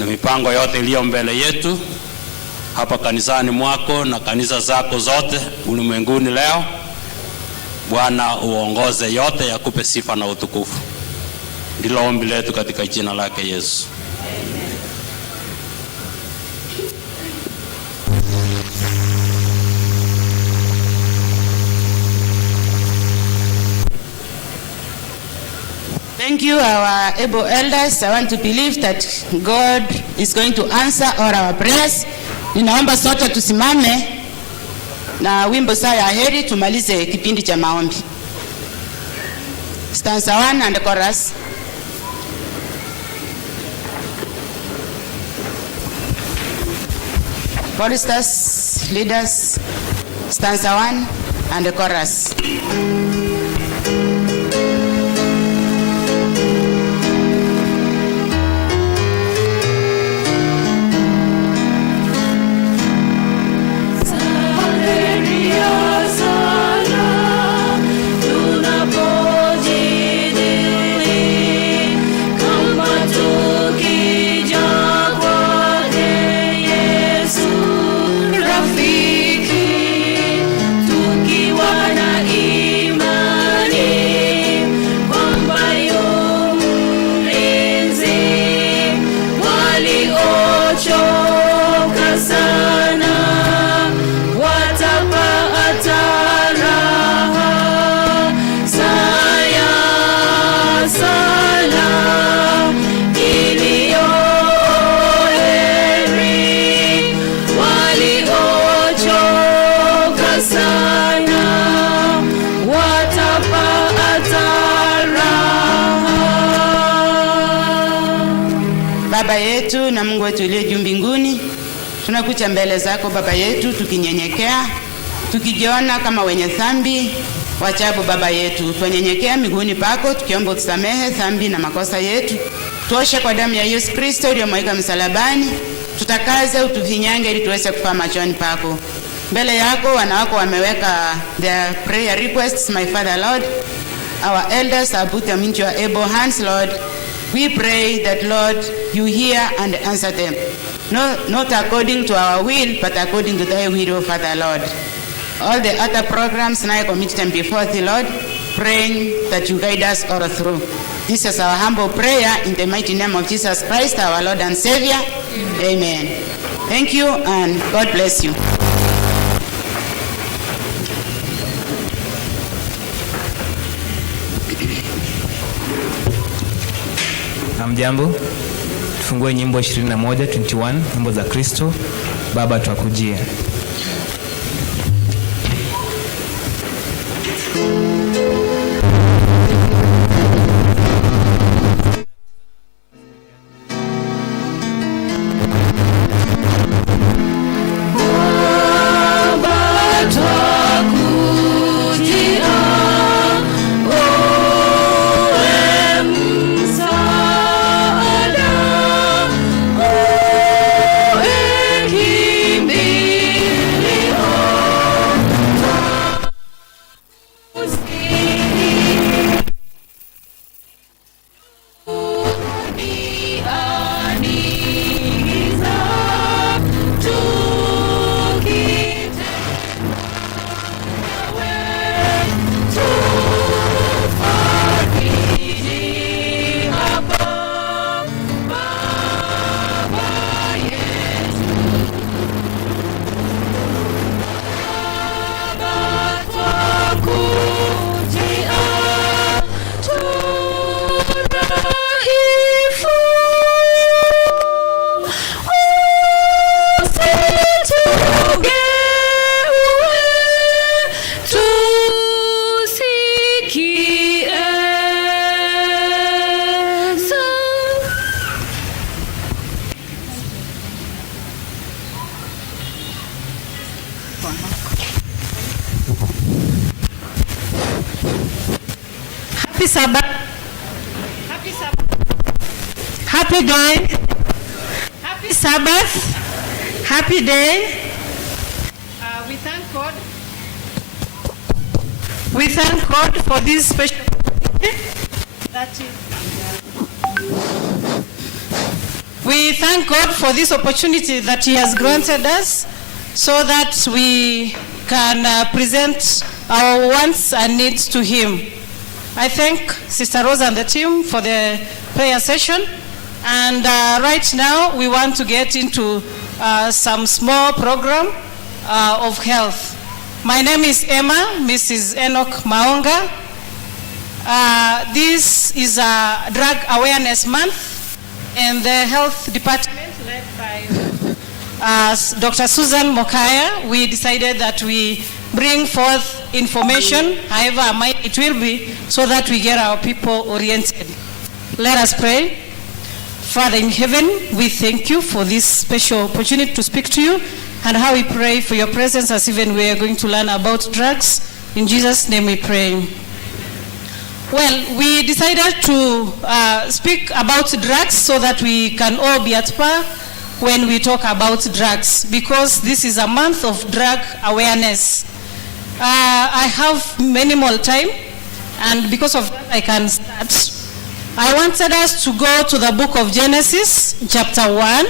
na mipango yote iliyo mbele yetu hapa kanisani mwako na kanisa zako zote ulimwenguni leo. Bwana uongoze yote, yakupe sifa na utukufu. Ndilo ombi letu katika jina lake Yesu. Thank you, our able elders. I want to believe that God is going to answer all our prayers. Ninaomba sote tusimame na wimbo saa ya heri tumalize kipindi cha maombi. Stanza 1 and the chorus. Choristers, leaders, stanza 1 and the chorus. Baba yetu na Mungu wetu uliye juu mbinguni, tunakuja mbele zako Baba yetu tukinyenyekea, tukijiona kama wenye dhambi. Wachabu Baba yetu, tunyenyekea miguuni pako tukiomba utusamehe dhambi na makosa yetu. Tuoshe kwa damu ya Yesu Kristo iliyomwagika msalabani, tutakaze utuvinyange ili tuweze kufaa machoni pako. Mbele yako wanawako wameweka their prayer requests, my Father Lord. Our elders have put them into your able hands, Lord. We pray that, Lord, you hear and answer them. Not according to our will, but according to thy will, Father, Lord. All the other programs, now I commit them before thee, Lord, praying that you guide us all through. This is our humble prayer in the mighty name of Jesus Christ, our Lord and Savior. Amen. Thank you and God bless you. Hamjambo, tufungue nyimbo 21, nyimbo za Kristo. Baba twakujia. Happy Sabbath. Happy Sabbath. Happy day. Happy Sabbath. Happy day. We thank God. We thank God for this special day. We thank God for this opportunity that He has granted us so that we can present our wants and needs to Him. I thank Sister Rose and the team for the prayer session. And right now, we want to get into some small program of health. My name is Emma, Mrs. Enoch Maonga. This is a Drug Awareness Month, and the Health Department, led by Dr. Susan Mokaya, we decided that we bring forth information, however it will be, so that we get our people oriented. Let us pray. Father in heaven, we thank you for this special opportunity to speak to you, and how we pray for your presence as even we are going to learn about drugs. In Jesus' name we pray. Well, we decided to speak about drugs so that we can all be at par when we talk about drugs, because this is a month of drug awareness. I have minimal time, and because of that I can start. I wanted us to go to the book of Genesis, chapter 1,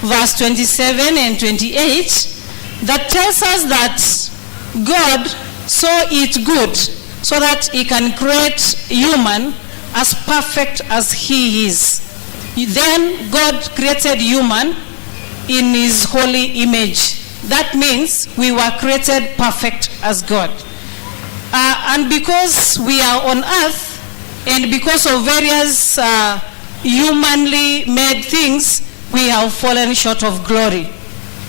verse 27 and 28, that tells us that God saw it good so that He can create human as perfect as He is. Then God created human in His holy image. That means we were created perfect as God. And because we are on earth, and because of various humanly made things, we have fallen short of glory.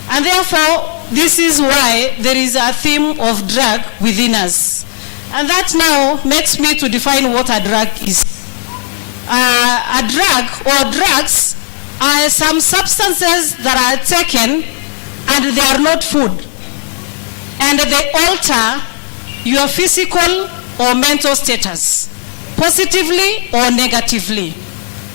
And therefore, this is why there is a theme of drug within us. And that now makes me to define what a drug is. A drug or drugs are some substances that are taken and they are not food. And they alter your physical or mental status, positively or negatively.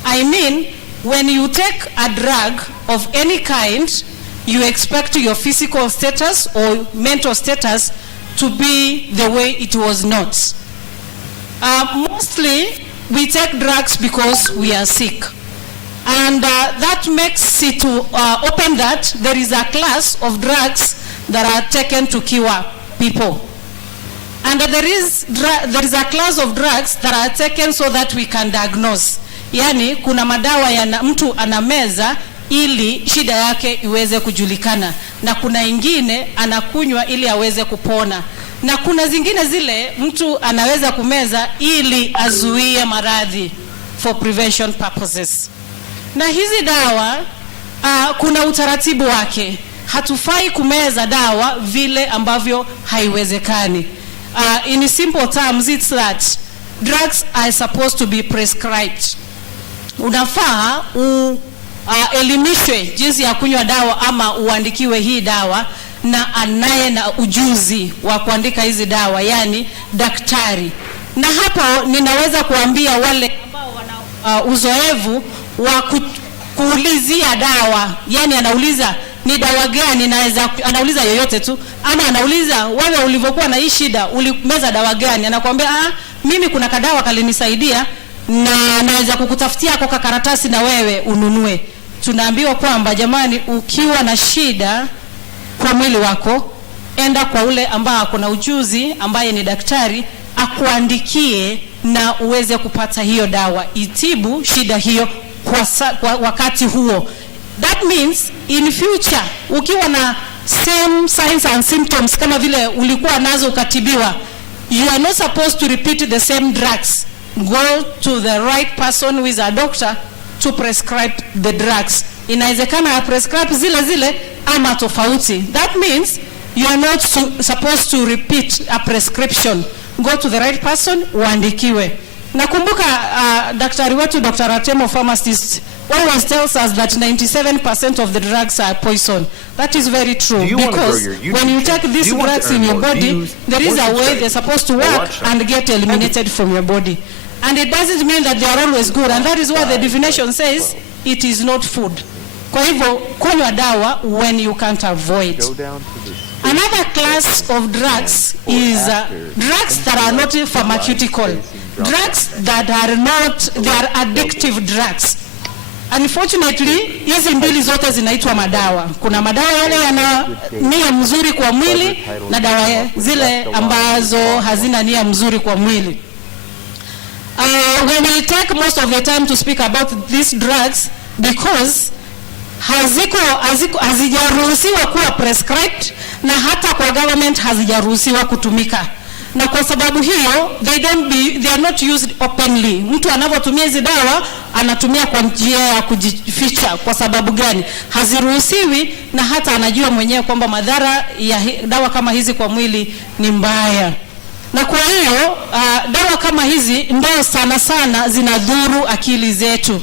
I mean, when you take a drug of any kind, you expect your physical status or mental status to be the way it was not. Mostly, we take drugs because we are sick. And that makes it to open that there is a class of drugs that are taken to cure people. And there is a class of drugs that are taken so that we can diagnose. Yani, kuna madawa ya mtu anameza ili shida yake iweze kujulikana. Na kuna ingine anakunywa ili aweze kupona. Na kuna zingine zile mtu anaweza kumeza ili azuie maradhi for prevention purposes. Na hizi dawa kuna utaratibu wake. Hatufai kumeza dawa vile ambavyo haiwezekani. In simple terms, it's that drugs are supposed to be prescribed. Unafaa elimishwe jinsi ya kunywa dawa ama uandikiwe hii dawa na anaye na ujuzi wa kuandika hizi dawa, yani daktari. Na hapo ninaweza kuambia wale ambao wana uzoefu wa kuulizia dawa, yani anauliza ni dawa gani, anauliza yoyote tu, ama anauliza wewe ulivyokuwa na hii shida ulimeza dawa gani, anakuambia mimi kuna kadawa kalinisaidia na naweza kukutafutia kwa karatasi na wewe ununue. Tunaambiwa kwamba jamani, ukiwa na shida kwa mwili wako, enda kwa ule ambao kuna ujuzi ambaye ni daktari akuandikie na uweze kupata hiyo dawa itibu shida hiyo kwa wakati huo. That means in future ukiwa na same signs and symptoms kama vile ulikuwa nazo ukatibiwa, you are not supposed to repeat the same drugs. Go to the right person who is a doctor to prescribe the drugs. Inawezekana prescribe zile ama tofauti. That means you are not supposed to repeat a prescription. Go to the right person, uandikiwe. Nakumbuka daktari wetu Dr. Atemo, pharmacist, always tells us that 97% of the drugs are poison. That is very true, because when you take these drugs in your body, there is a way they're supposed to work and get eliminated from your body. And it doesn't mean that they are always good, and that is why the definition says it is not food. Kwa hivyo, kunywa dawa when you can't avoid. Another class of drugs is drugs that are not pharmaceutical. Drugs that are not, they are addictive drugs. Unfortunately, hizi mbili zote zinaitwa madawa. Kuna madawa yale yana nia mzuri kwa mwili na dawa zile ambazo hazina nia mzuri kwa mwili. When we take most of the time to speak about these drugs because hazijaruhusiwa kuwa prescribed na hata kwa government hazijaruhusiwa kutumika. Na kwa sababu hiyo they are not used openly. Mtu anavyotumia hizi dawa anatumia kwa njia ya kujificha. Kwa sababu gani? Haziruhusiwi na hata anajua mwenyewe kwamba madhara ya dawa kama hizi kwa mwili ni mbaya. Na kwa hiyo dawa kama hizi ndio sana sana zinadhuru akili zetu.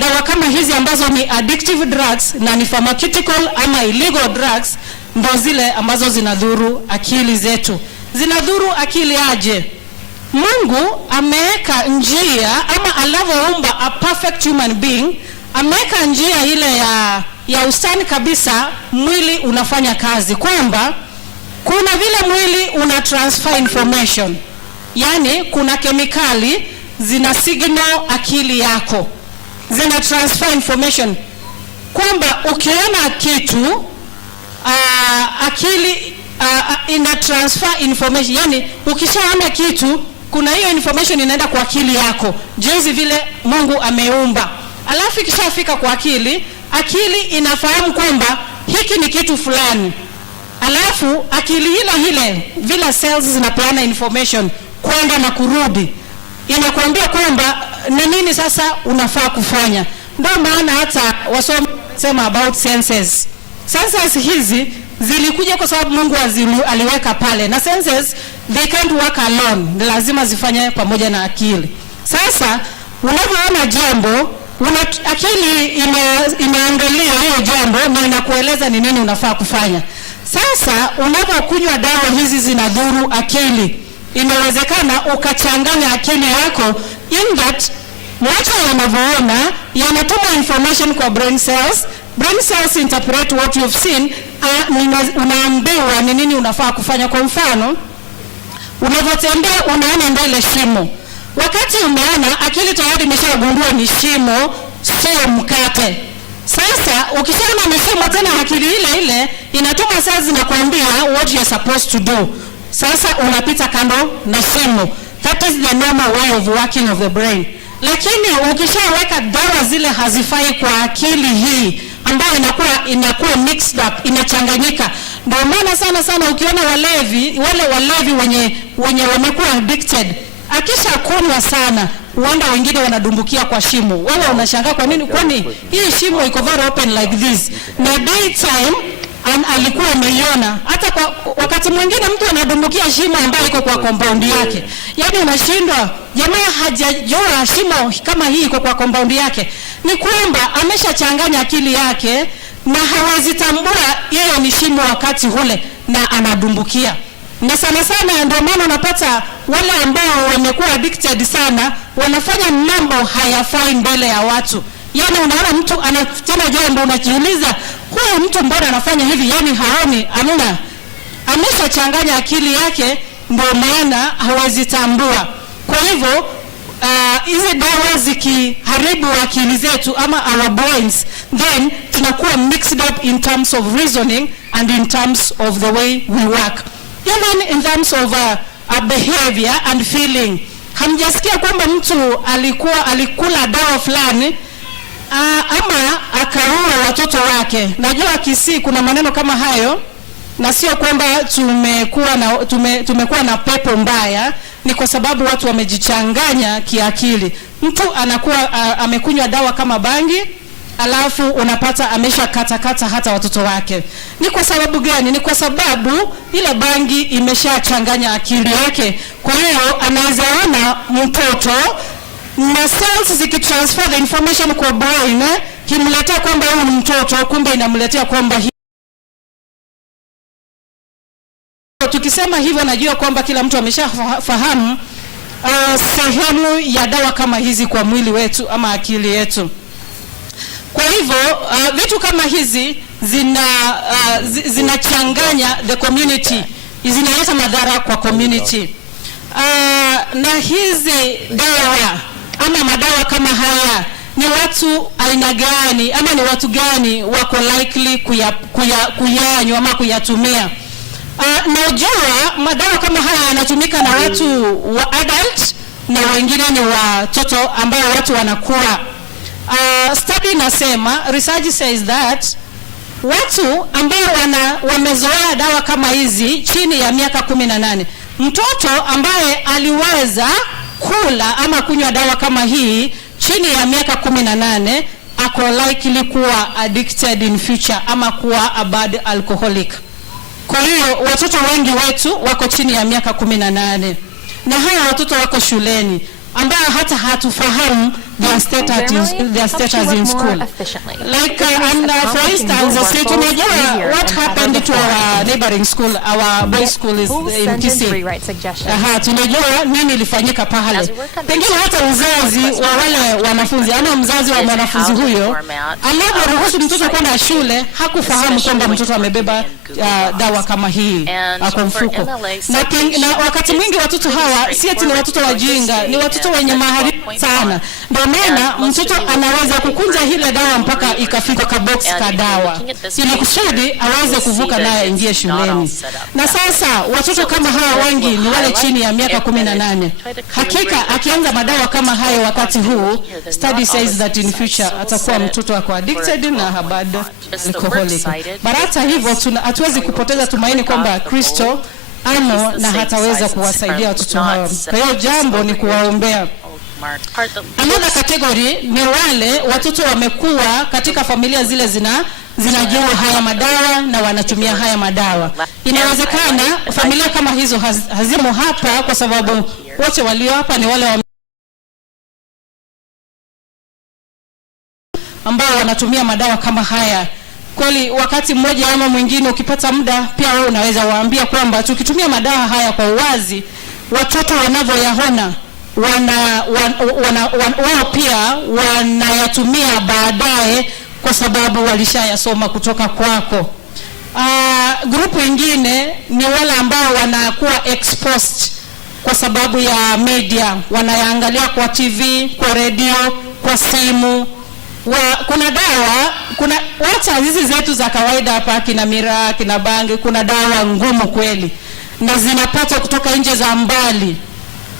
Dawa kama hizi ambazo ni addictive drugs na ni pharmaceutical ama illegal drugs ndio zile ambazo zinadhuru akili zetu. Zinadhuru akili aje? Mungu ameweka njia ama alivyoumba a perfect human being, ameweka njia ile ya ustani kabisa mwili unafanya kazi, kwamba kuna vile mwili una transfer information. Yani kuna kemikali zina signal akili yako. Zina transfer information kwamba ukiona kitu akili ina transfer information. Yani ukishaona kitu kuna hiyo information inaenda kwa akili yako jinsi vile Mungu ameumba. Alafu ikishafika kwa akili inafahamu kwamba hiki ni kitu fulani. Alafu akili ile vile cells zinapeana information kwenda na kurudi, inakwambia kwamba ni nini sasa unafaa kufanya. Ndio maana hata wasomi sema about senses. Senses hizi zilikuja kwa sababu Mungu aliweka pale, na senses they can't work alone, ni lazima zifanye pamoja na akili. Sasa unapoona jambo akili inaangalia hiyo jambo na inakueleza ni nini unafaa kufanya. Sasa unapokunywa dawa hizi zinadhuru akili, inawezekana ukachanganya akili yako in that macho yanavyoona yanatuma information kwa brain cells. Brain cells interpret what you've seen, unaambiwa ni nini unafaa kufanya. Kwa mfano, unapotembea unaona mbele shimo. Wakati umeona, akili tayari imeshagundua ni shimo, sio mkate. Sasa ukishaona ni shimo, tena akili ile inatuma cells na kuambia what you're supposed to do. Sasa unapita kando na shimo. That is the normal way of working of the brain. Lakini ukishaweka dawa zile hazifai kwa akili hii ambayo inakuwa mixed up, inachanganyika. Ndio maana sana ukiona wale walevi wenye wamekuwa addicted, akisha kunywa sana wanda wengine wanadumbukia kwa shimo. Wewe unashangaa kwa nini? Kwani hii shimo iko very open like this, na daytime alikuwa ameiona. Hata kwa wakati mwingine mtu anadumbukia shimo ambayo iko kwa compound yake. Yaani unashindwa, jamaa hajajua shimo kama hii iko kwa compound yake. Ni kwamba ameshachanganya akili yake na hawezi tambua yeye ni shimo wakati ule na anadumbukia. Na sana ndio maana unapata wale ambao wamekuwa addicted sana wanafanya mambo hayafai mbele ya watu. Yaani unaona mtu anatenda jambo unajiuliza, huyu mtu mbona anafanya hivi? Yaani haoni, ameshachanganya akili yake, ndio maana hawezi tambua. Kwa hivyo hizi dawa zikiharibu akili zetu ama our brains, then tunakuwa mixed up in terms of reasoning and in terms of the way we work, even in terms of behavior and feeling. Hamjasikia kwamba mtu alikula dawa fulani ama akaua watoto wake? Najua Kisii kuna maneno kama hayo, na sio kwamba tumekuwa na pepo mbaya, ni kwa sababu watu wamejichanganya kiakili. Mtu anakuwa amekunywa dawa kama bangi, alafu unapata amesha kata hata watoto wake. Ni kwa sababu gani? Ni kwa sababu ile bangi imeshachanganya akili yake. Kwa hiyo anaweza ona mtoto na cells zikitransfer the information kwa brain, kimletea kwamba huyu ni mtoto, kumbe inamletea kwamba tukisema hivyo najua kwamba kila mtu ameshafahamu sehemu ya dawa kama hizi kwa mwili wetu ama akili yetu. Kwa hivyo vitu kama hizi zinachanganya the community, zinaleta madhara kwa community. Na hizi dawa ama madawa kama haya ni watu aina gani ama ni watu gani wako likely kuyanywa ama kuyatumia. Najua madawa kama haya yanatumika na watu wa adult na wengine ni watoto ambao watu wanakuwa. Study inasema, research says that watu ambao wamezoea dawa kama hizi chini ya miaka 18, mtoto ambaye aliweza kula ama kunywa dawa kama hii chini ya miaka 18 ako likely kuwa addicted in future ama kuwa a bad alcoholic. Kwa hiyo watoto wengi wetu wako chini ya miaka 18 na hawa watoto wako shuleni ambao hata hatufahamu their status in school. Like for instance, tunajua what happened to our neighboring school, our boys school is in Kisii. Tunajua nini ilifanyika pale. Pengine hata mzazi wa wale wanafunzi ama mzazi wa mwanafunzi huyo aliporuhusu mtoto kwenda shule hakufahamu kwamba mtoto amebeba dawa kama hii kwa mfuko. Na wakati mwingi watoto hawa si eti ni watoto wajinga, ni watoto wenye maarifa sana. Ndio maana mtoto anaweza kukunja ile dawa mpaka ikafika kwa box ka dawa ili kusudi aweze kuvuka naye ingie shuleni. Na sasa watoto kama hawa wengi ni wale chini ya miaka 18. Hakika akianza madawa kama hayo wakati huu, study says that in future atakuwa mtoto wako addicted na bad alcoholic. Barata hivyo hatuwezi kupoteza tumaini kwamba Kristo amo na hataweza kuwasaidia watoto hao. Kwa hiyo jambo ni kuwaombea. Another category ni wale watoto wamekuwa katika familia zile zinajua haya madawa na wanatumia haya madawa. Inawezekana familia kama hizo hazimo hapa kwa sababu wote walio hapa ni wale ambao wanatumia madawa kama haya. Kweli wakati mmoja ama mwingine ukipata muda pia wewe unaweza waambia kwamba tukitumia madawa haya kwa uwazi, watoto wanavyoyaona wao pia wanayatumia baadaye kwa sababu walishayasoma kutoka kwako. Grupu ingine ni wale ambao wanakuwa exposed kwa sababu ya media, wanayaangalia kwa TV, kwa radio, kwa simu. Kuna dawa, kuna wacha hizi zetu za kawaida hapa kina miraa, kina bangi, kuna dawa ngumu kweli na zinapata kutoka nje za mbali.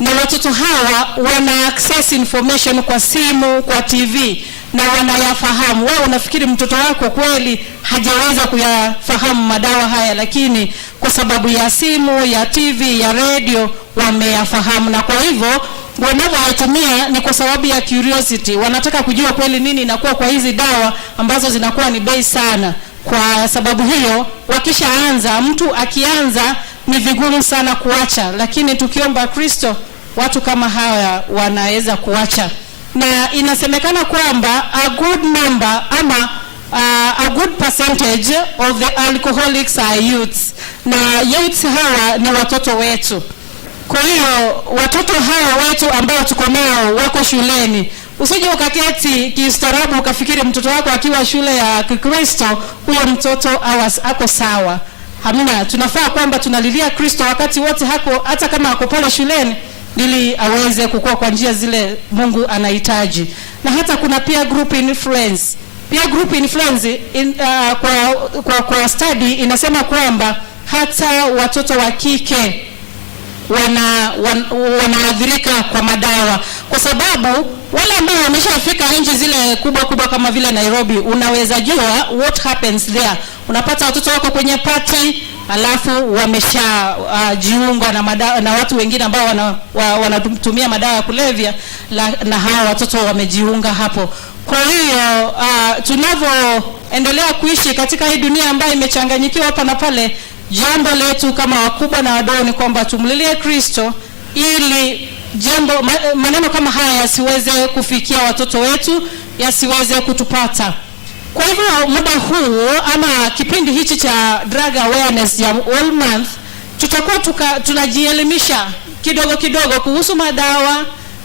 Na watoto hawa wana access information kwa simu, kwa TV na wanayafahamu. Wao unafikiri mtoto wako kweli hajaweza kuyafahamu madawa haya, lakini kwa sababu ya simu, ya TV, ya radio wameyafahamu. Na kwa hivyo wanaoyatumia ni kwa sababu ya curiosity. Wanataka kujua kweli nini inakuwa kwa hizi dawa ambazo zinakuwa ni bei sana. Kwa sababu hiyo wakishaanza, mtu akianza ni vigumu sana kuacha, lakini tukiomba Kristo watu kama hawa wanaweza kuacha. Na inasemekana kwamba a good number ama a good percentage of the alcoholics are youths, na youths hawa ni watoto wetu. Kwa hiyo watoto hawa wetu ambao tuko nao wako shuleni, usije ukaketi kistaarabu ukafikiri mtoto wako akiwa shule ya Kikristo huyo mtoto ako sawa. Hamna, tunafaa kwamba tunalilia Kristo wakati wote hata kama ako pale shuleni ili aweze kukua kwa njia zile Mungu anahitaji. Na hata kuna peer group influence. Peer group influence kwa study inasema kwamba hata watoto wa kike wanaathirika kwa madawa, kwa sababu wale ambao wameshafika nchi zile kubwa kama vile Nairobi, unaweza jua what happens there. Unapata watoto wako kwenye party alafu wameshajiunga na watu wengine ambao wanatumia madawa ya kulevya, na hawa watoto wamejiunga hapo. Kwa hiyo tunavyoendelea kuishi katika hii dunia ambayo imechanganyikiwa hapa na pale, jambo letu kama wakubwa na wadogo ni kwamba tumlilie Kristo ili maneno kama haya yasiweze kufikia watoto wetu, yasiweze kutupata. Kwa hivyo muda huu ama kipindi hichi cha drug awareness ya all month, tutakuwa tunajielimisha kidogo kuhusu madawa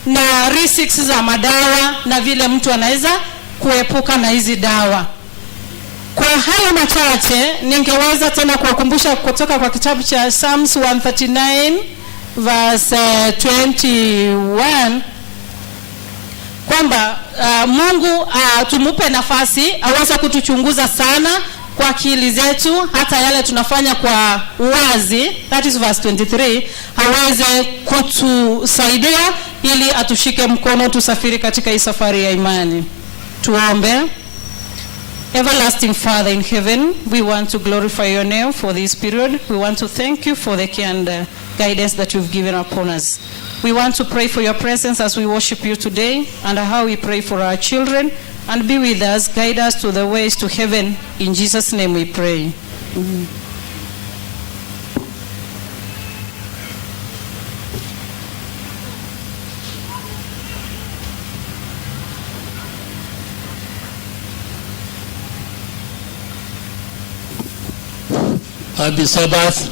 na risks za madawa na vile mtu anaweza kuepuka na hizi dawa. Kwa haya machache ningeweza tena kuwakumbusha kutoka kwa kitabu cha Psalms 139 verse 21. kwamba Mungu tumupe nafasi aweze kutuchunguza sana kwa akili zetu, hata yale tunafanya kwa uwazi, that is verse 23, aweze kutusaidia ili atushike mkono tusafiri katika hii safari ya imani. Tuombe. Everlasting Father in heaven, we want to glorify your name for this period. We want to thank you for the care and guidance that you've given upon us. We want to pray for your presence as we worship you today, and how we pray for our children, and be with us, guide us to the ways to heaven. In Jesus' name we pray. Amen. Happy Sabbath.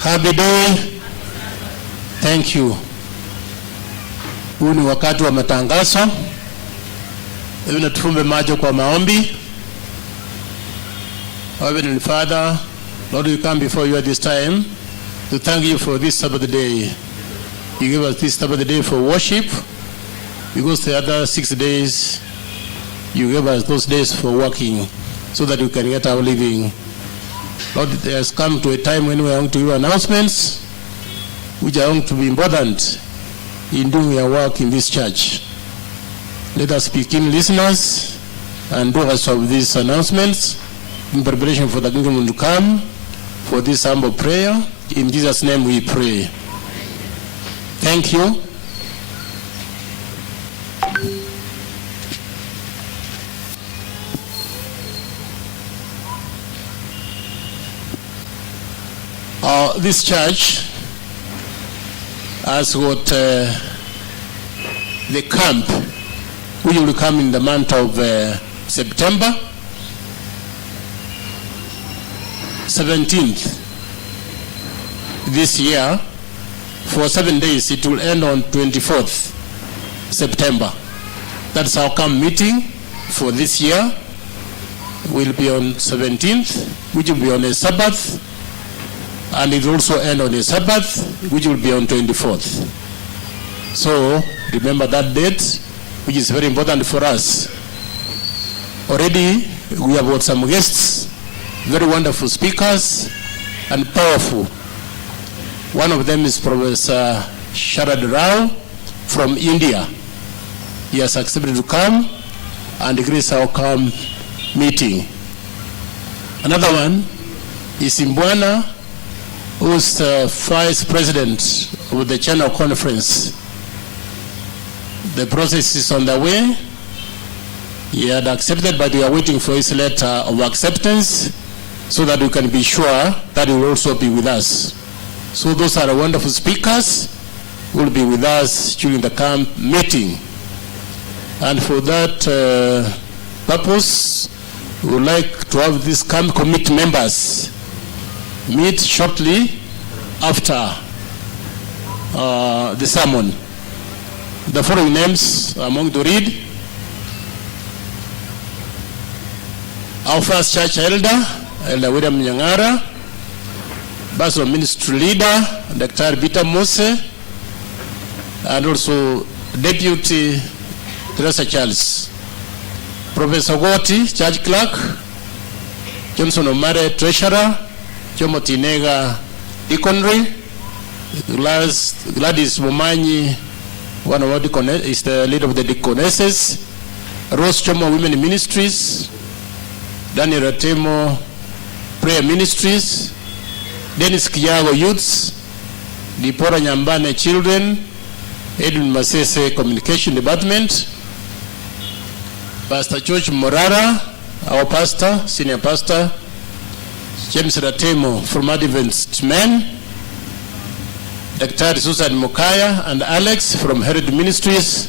Happy day. Thank you. Huu ni wakati wa matangazo. Hebu tufumbe macho kwa maombi. Heavenly Father, Lord, we come before you at this time to thank you for this Sabbath day. You gave us this Sabbath day for worship, because the other 6 days you gave us those days for working so that we can get our living. Lord, it has come to a time when we are going to give announcements which are going to be important in doing our work in this church. Let us be keen listeners and doers of these announcements in preparation for the kingdom to come, for this humble prayer. In Jesus' name we pray. Thank you. This church has got the camp, which will come in the month of September 17th this year, for 7 days. It will end on 24th September. That's our camp meeting for this year. Will be on 17th, which will be on a Sabbath, and it will also end on a Sabbath, which will be on 24th. So remember that date, which is very important for us. Already we have got some guests, very wonderful speakers and powerful. One of them is Professor Sharad Rao from India. He has accepted to come and grace our camp meeting. Another one is Vuna, who's the vice president of the Channel Conference. The process is on the way. He had accepted, but we are waiting for his letter of acceptance so that we can be sure that he will also be with us. So those are wonderful speakers who will be with us during the camp meeting. And for that purpose, we would like to have these camp committee members meet shortly after the sermon. The following names I'm going to read. Our first church elder, Elder William Nyangara, Basel Ministry Leader, Dr. Peter Mose, and also Deputy Teresa Charles. Professor Goti, Church Clerk, Johnson Omare, Treasurer, Jomo Tinega, Deaconry, Gladys Momanyi, one of our deaconess, is the leader of the deaconesses, Rose Chomo Women Ministries, Daniel Ratemo, Prayer Ministries, Dennis Kiyago Youths, Dipora Nyambane Children, Edwin Masese Communication Department, Pastor George Morara, our pastor, senior pastor, James Ratemo from Adventist Men, Dr. Susan Mokaya and Alex from Herod Ministries,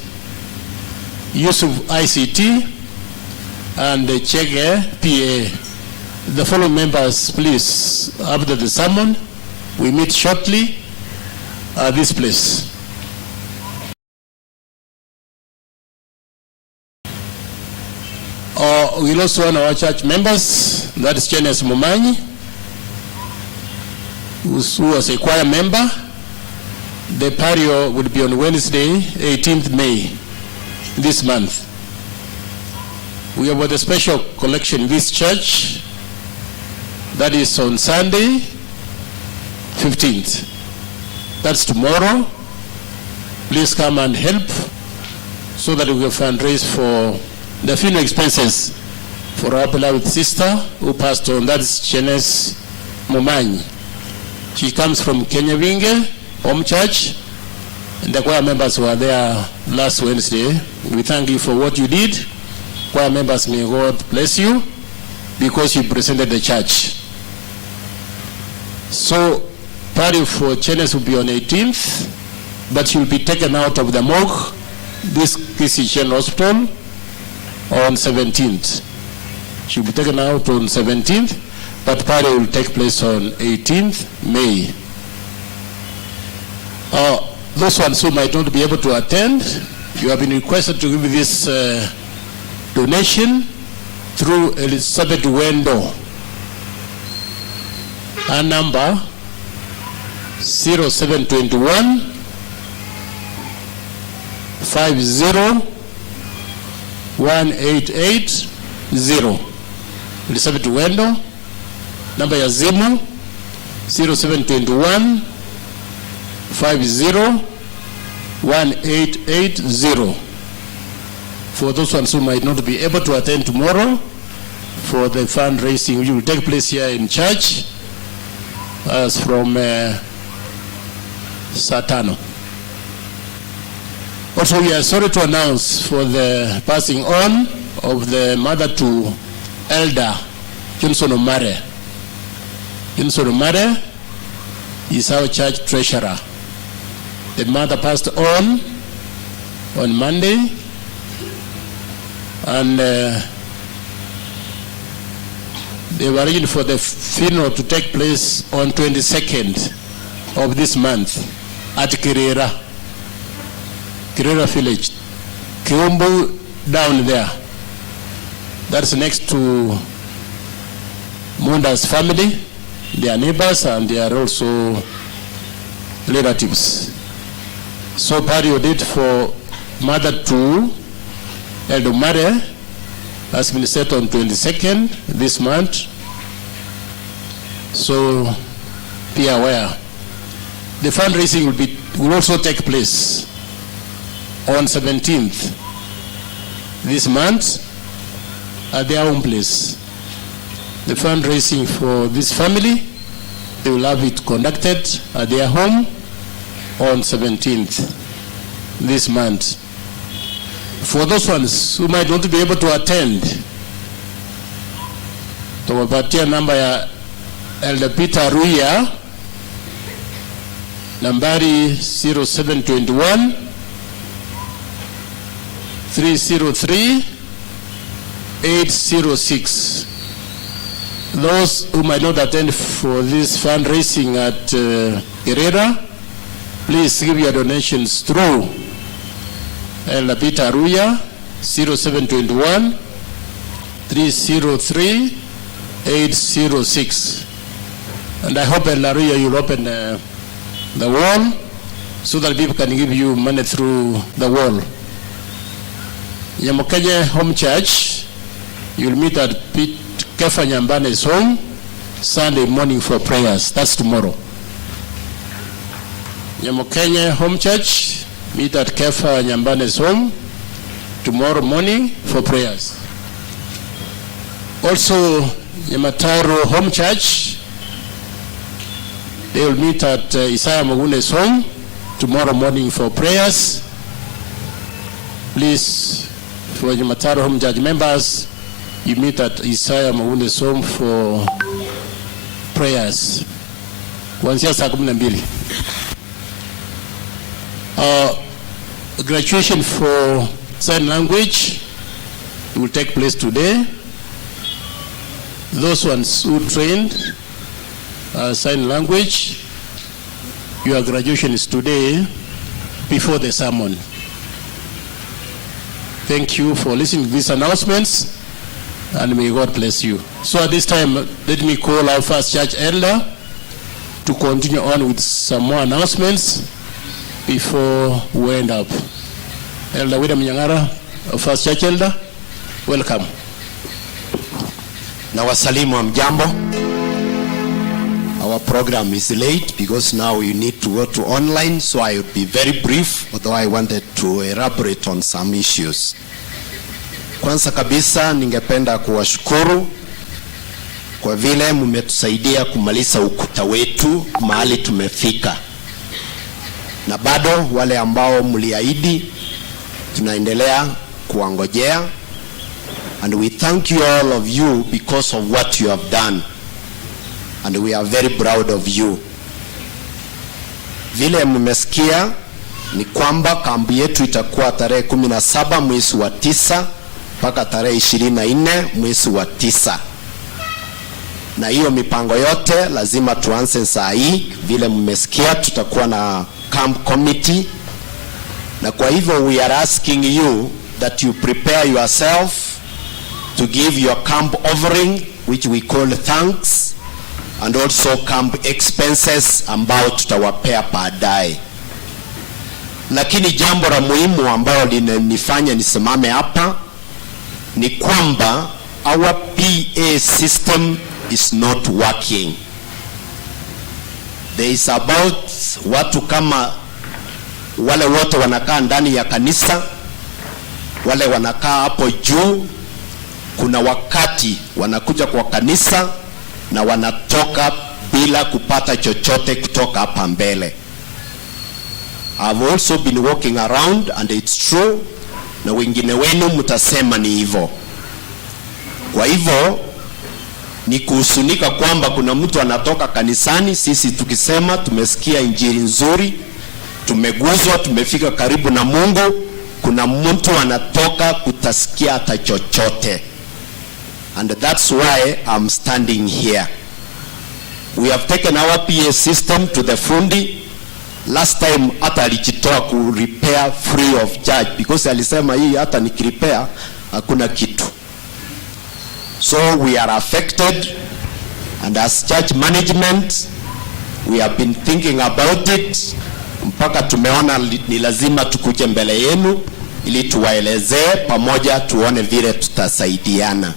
Yusuf ICT, and Chege PA. The following members, please, after the sermon, we meet shortly at this place. We'll also want our church members, that is Janice Mumanyi, who was a choir member. The pario would be on Wednesday, 18th May. this month. We have got a special collection in this church that is on Sunday, 15th. That's tomorrow. Please come and help so that we can fundraise for the funeral expenses for our beloved sister who passed on. That's Chenes Mumanyi. She comes from Kenya Winge Home Church, and the choir members were there last Wednesday. We thank you for what you did. Choir members, may God bless you because you presented the church. So, party for Chenes will be on 18th, but she will be taken out of the morgue, this Kisii General Hospital, on 17th. She will be taken out on 17th, but party will take place on 18th May. Those ones who might not be able to attend, you have been requested to give this donation through Elizabeth Wendo. Our number 0721 50 1880. Elizabeth Wendo, number ya Zimu 0721 50 1880. For those ones who might not be able to attend tomorrow for the fundraising, which will take place here in church as from Satano. Also, we are sorry to announce for the passing on of the mother to Elder Johnson Omare. Johnson Omare is our church treasurer. The mother passed on Monday, and they were arranged for the funeral to take place on 22nd of this month at Kirera village, Kiumbu down there. That's next to Munda's family, their neighbors, and they are also relatives. So party did for mother to Elder Mare has been set on 22nd this month. So be aware. The fundraising will also take place on 17th this month at their own place. The fundraising for this family, they will have it conducted at their home on 17th this month. For those ones who might not be able to attend, tuwapatia namba ya Elder Peter Ruya, nambari 0721 303 806. Those who might not attend for this fundraising at Herrera, please give your donations through Elder Peter Ruya, 0721 303 806. And I hope, Elder Ruya, you'll open the wall so that people can give you money through the wall. Nyamokenye Home Church, you'll meet at Kefa Nyambane's home Sunday morning for prayers. That's tomorrow. Nyamokenye Home Church, meet at Kefa Nyambane's home tomorrow morning for prayers. Also, Nyamataro Home Church, they will meet at Isaiah Magune's home tomorrow morning for prayers. Please, for Nyamataro Home Church members, you meet at Isaiah Magune's home for prayers. Kuanzia saa 12. Graduation for sign language will take place today. Those ones who trained sign language, your graduation is today before the sermon. Thank you for listening to these announcements, and may God bless you. So at this time, let me call our first church elder to continue on with some more announcements before we end up. Elder William Nyangara, First Church Elder, welcome. Na wasalimu wa mjambo. Our program is late because now you need to go to online, so I would be very brief, although I wanted to elaborate on some issues. Kwanza kabisa ningependa kuwashukuru kwa vile mmetusaidia kumaliza ukuta wetu mahali tumefika. Na bado wale ambao mliahidi tunaendelea kuangojea. And we thank you all of you because of what you have done. And we are very proud of you. Vile mmesikia ni kwamba kambi yetu itakuwa tarehe 17 mwezi wa 9 mpaka tarehe 24 mwezi wa 9. Na hiyo mipango yote lazima tuanze saa hii. Vile mmesikia tutakuwa na camp committee. Na kwa hivyo we are asking you that you prepare yourself to give your camp offering, which we call thanks, and also camp expenses ambao tutawapea baadaye. Lakini jambo la muhimu ambalo linanifanya nisimame hapa ni kwamba our PA system is not working. There is about watu kama wale wote wanakaa ndani ya kanisa, wale wanakaa hapo juu. Kuna wakati wanakuja kwa kanisa na wanatoka bila kupata chochote kutoka hapa mbele. I've also been walking around and it's true, na wengine wenu mtasema ni hivyo. Kwa hivyo ni kuhusunika kwamba kuna mtu anatoka kanisani, sisi tukisema tumesikia injili nzuri, tumeguzwa, tumefika karibu na Mungu, kuna mtu anatoka kutasikia hata chochote. And that's why I'm standing here. We have taken our PA system to the fundi. Last time hata alijitoa ku repair free of charge because alisema hii hata nikirepair hakuna kitu. So we are affected, and as church management we have been thinking about it mpaka tumeona ni lazima tukuje mbele yenu ili tuwaelezee pamoja tuone vile tutasaidiana.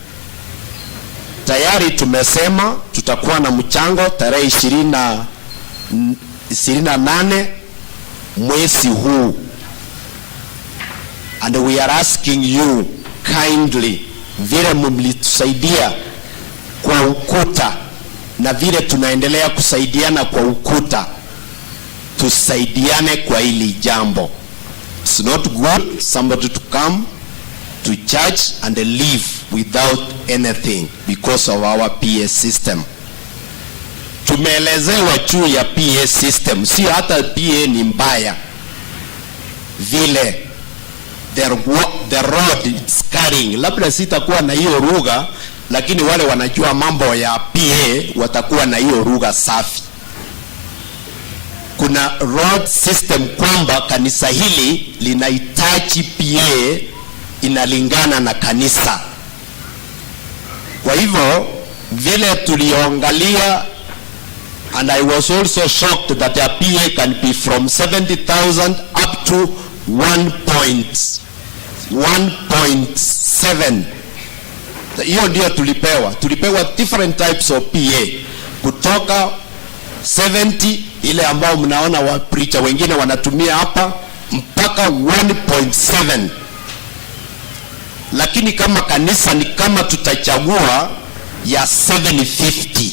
Tayari tumesema tutakuwa na mchango tarehe 28 mwezi huu. And we are asking you kindly, vile mlitusaidia kwa ukuta na vile tunaendelea kusaidiana kwa ukuta, tusaidiane kwa hili jambo. It's not good somebody to come to church and leave without anything because of our PA system. Tumeelezewa juu ya PA system, si hata PA ni mbaya. Vile the road is carrying, labda sitakuwa na hiyo lugha, lakini wale wanajua mambo ya PA watakuwa na hiyo lugha safi. Kuna road system kwamba kanisa hili linahitaji PA inalingana na kanisa. Kwa hivyo vile tulioangalia, and I was also shocked that a PA can be from 70,000 up to 1.7. Hiyo ndio tulipewa different types of PA kutoka 70 ile ambao mnaona wa preacher wengine wanatumia hapa mpaka 1.7. Lakini kama kanisa ni kama tutachagua ya 750,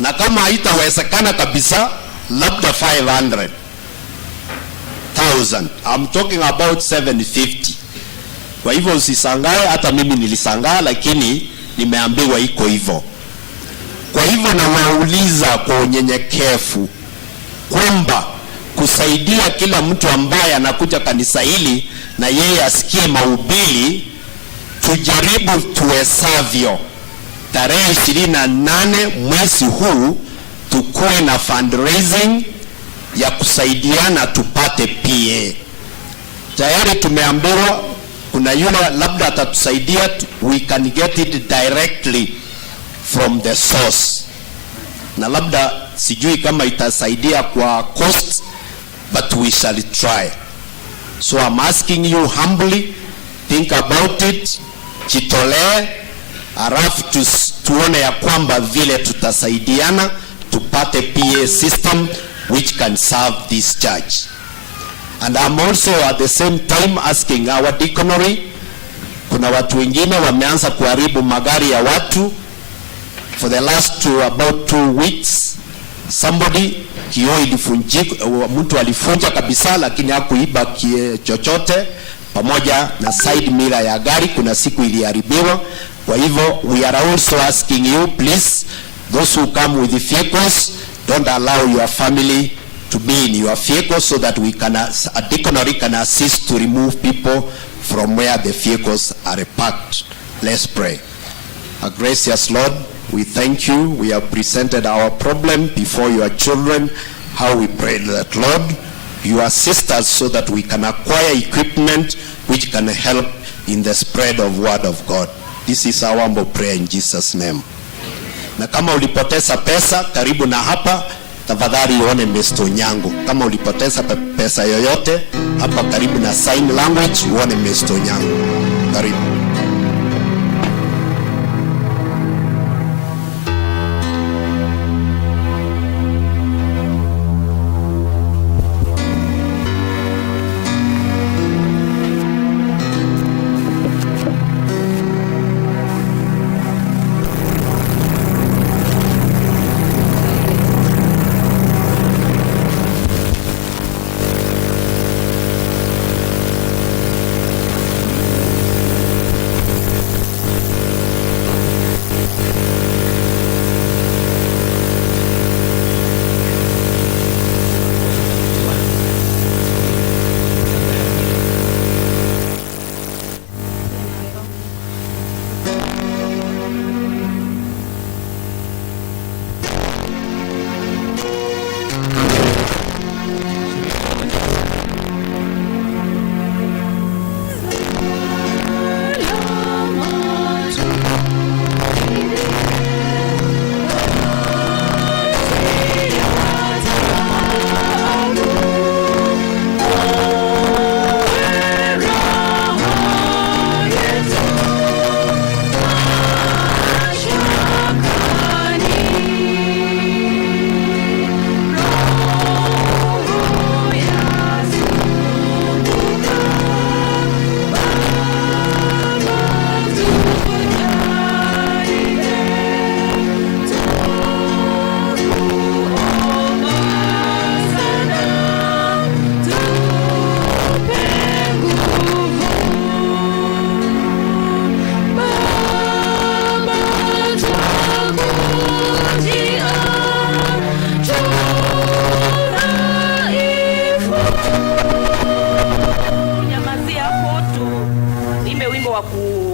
na kama haitawezekana kabisa labda 500,000. I'm talking about 750. Kwa hivyo usisangae, hata mimi nilisangaa, lakini nimeambiwa iko hivyo. Kwa hivyo nawauliza kwa unyenyekevu kwamba kusaidia kila mtu ambaye anakuja kanisa hili na yeye asikie mahubiri, tujaribu tuwezavyo tarehe 28 mwezi huu tukuwe na fundraising ya kusaidiana tupate PA. Tayari tumeambiwa kuna yule labda atatusaidia, we can get it directly from the source. Na labda sijui kama itasaidia kwa cost, but we shall try. So I'm asking you humbly, think about it, jitolee, alafu tuone ya kwamba vile tutasaidiana tupate PA system which can serve this church. And I'm also at the same time asking our deaconry, kuna watu wengine wameanza kuharibu magari ya watu. For the last about 2 weeks, somebody kioo ilifunjika, mtu alifunja kabisa, lakini hakuiba chochote, pamoja na side mirror ya gari kuna siku iliharibiwa. Kwa hivyo we are also asking you, please, those who come with the vehicles, don't allow your family to be in your vehicles, so that we can, a deaconry can assist to remove people from where the vehicles are parked. Let's pray. Our gracious Lord, we thank you. We have presented our problem before your children. How we pray that, Lord, you assist us so that we can acquire equipment which can help in the spread of word of God. This is our humble prayer in Jesus' name. Na kama ulipoteza pesa karibu na hapa, tafadhali uone Mr. Onyango. Kama ulipoteza pesa yoyote hapa karibu na sign language, uone Mr. Onyango. Karibu.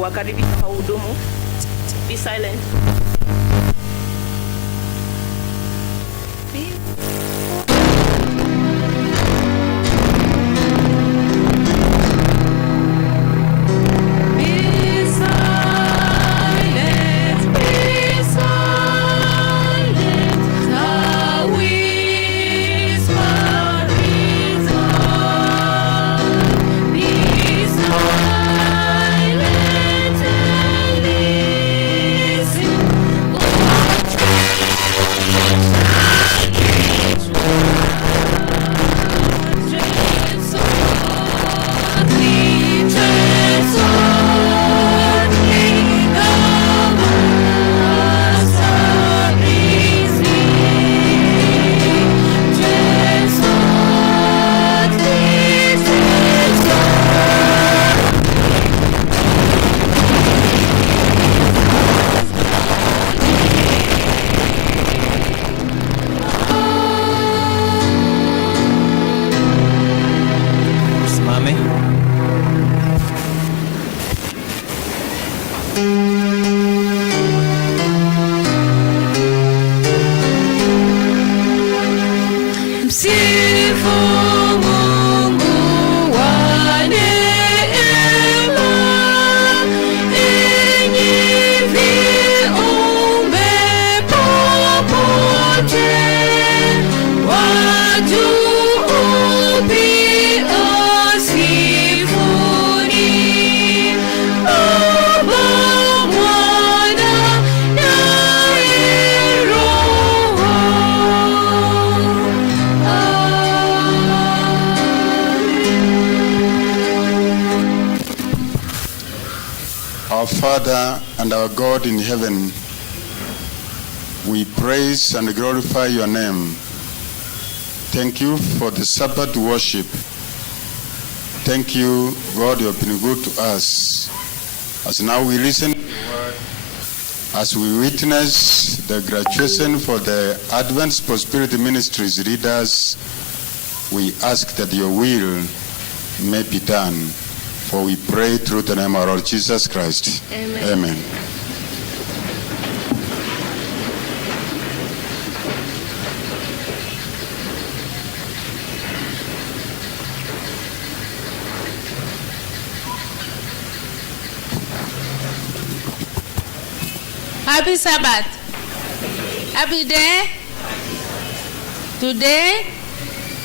Wakaribisha wahudumu. Be silent. See Our Father and our God in heaven, we praise and glorify your name. Thank you for the Sabbath worship. Thank you, God, you have been good to us. As now we listen to the word, as we witness the graduation for the Advent Prosperity Ministries leaders, we ask that your will may be done. For we pray through the name of our Lord Jesus Christ. Amen. Amen. Happy Sabbath. Happy day. Today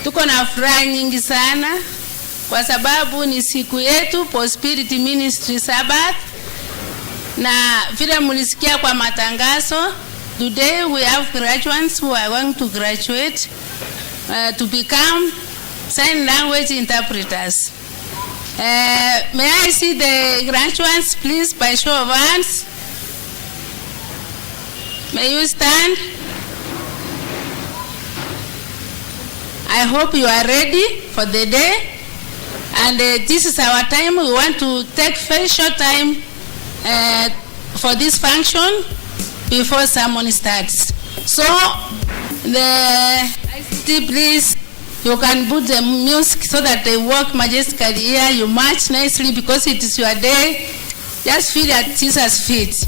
tuko na furaha nyingi sana kwa sababu ni siku yetu Prosperity Ministry Sabbath, na vile mulisikia kwa matangazo, today we have graduates who are going to graduate to become sign language interpreters. May I see the graduates please by show of hands? May you stand? I hope you are ready for the day. And this is our time. We want to take very short time for this function before ceremony starts. So, the ICT, please, you can put the music so that they work majestically here. You march nicely because it is your day. Just feel at Jesus' feet.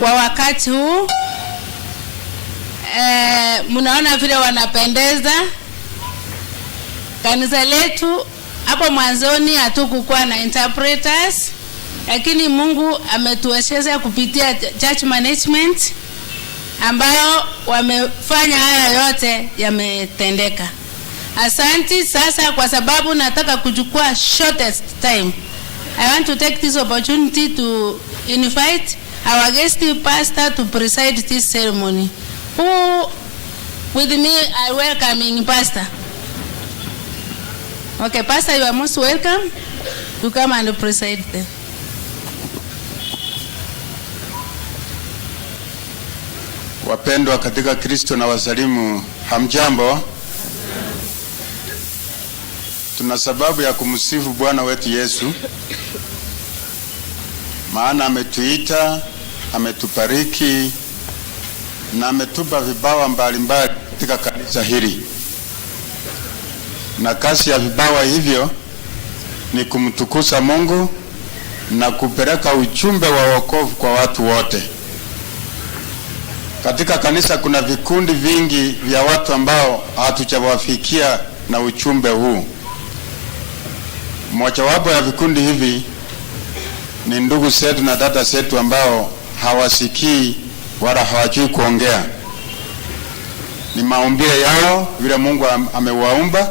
kwa wakati huu. Mnaona vile wanapendeza. Kanisa letu hapo mwanzoni hatukukuwa na interpreters, lakini Mungu ametuwezesha kupitia church management ambayo wamefanya haya yote yametendeka. Asanti. Sasa kwa sababu nataka kuchukua shortest time, I want to take this opportunity to invite our guest pastor to preside this ceremony. Who with me are welcoming pastor? Okay, pastor, you are most welcome to come and preside them. Wapendwa katika Kristo na wasalimu, hamjambo. Tuna sababu ya kumsifu Bwana wetu Yesu, maana ametuita, ametubariki na ametupa vipawa mbalimbali katika kanisa hili. Na kazi ya vipawa hivyo ni kumtukuza Mungu na kupeleka ujumbe wa wokovu kwa watu wote. Katika kanisa kuna vikundi vingi vya watu ambao hatujawafikia na ujumbe huu. Mojawapo ya vikundi hivi ni ndugu zetu na dada zetu ambao hawasikii wala hawajui kuongea. Ni maumbile yao vile Mungu amewaumba,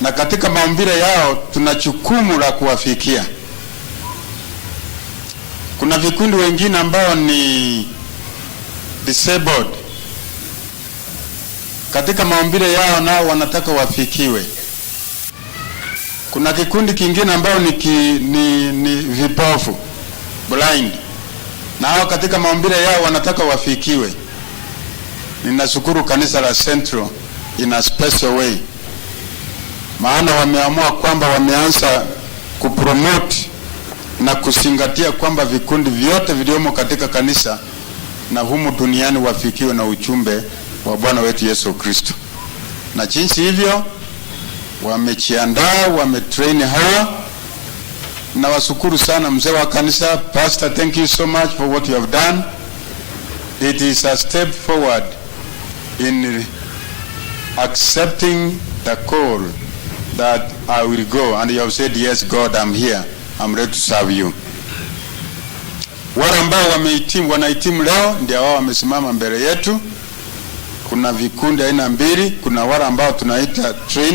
na katika maumbile yao tuna jukumu la kuwafikia. Kuna vikundi wengine ambao ni disabled. Katika maumbile yao nao wanataka wafikiwe. Kuna kikundi kingine ambao ni vipofu, blind. Nao katika maumbile yao wanataka wafikiwe. Ninashukuru kanisa la Central in a special way, maana wameamua kwamba wameanza kupromote na kuzingatia kwamba vikundi vyote vilivyomo katika kanisa na humu duniani wafikiwe na ujumbe wa Bwana wetu Yesu Kristo. Na jinsi hivyo wamejiandaa, wametrain hawa, na washukuru sana mzee wa kanisa, Pastor, thank you so much for what you have done. It is a step forward in accepting the call that I will go, and you have said, yes God, I'm here, I'm ready to serve you. Wale ambao wanahitimu leo ndio wao wamesimama mbele yetu. Kuna vikundi aina mbili. Kuna wale ambao tunaita train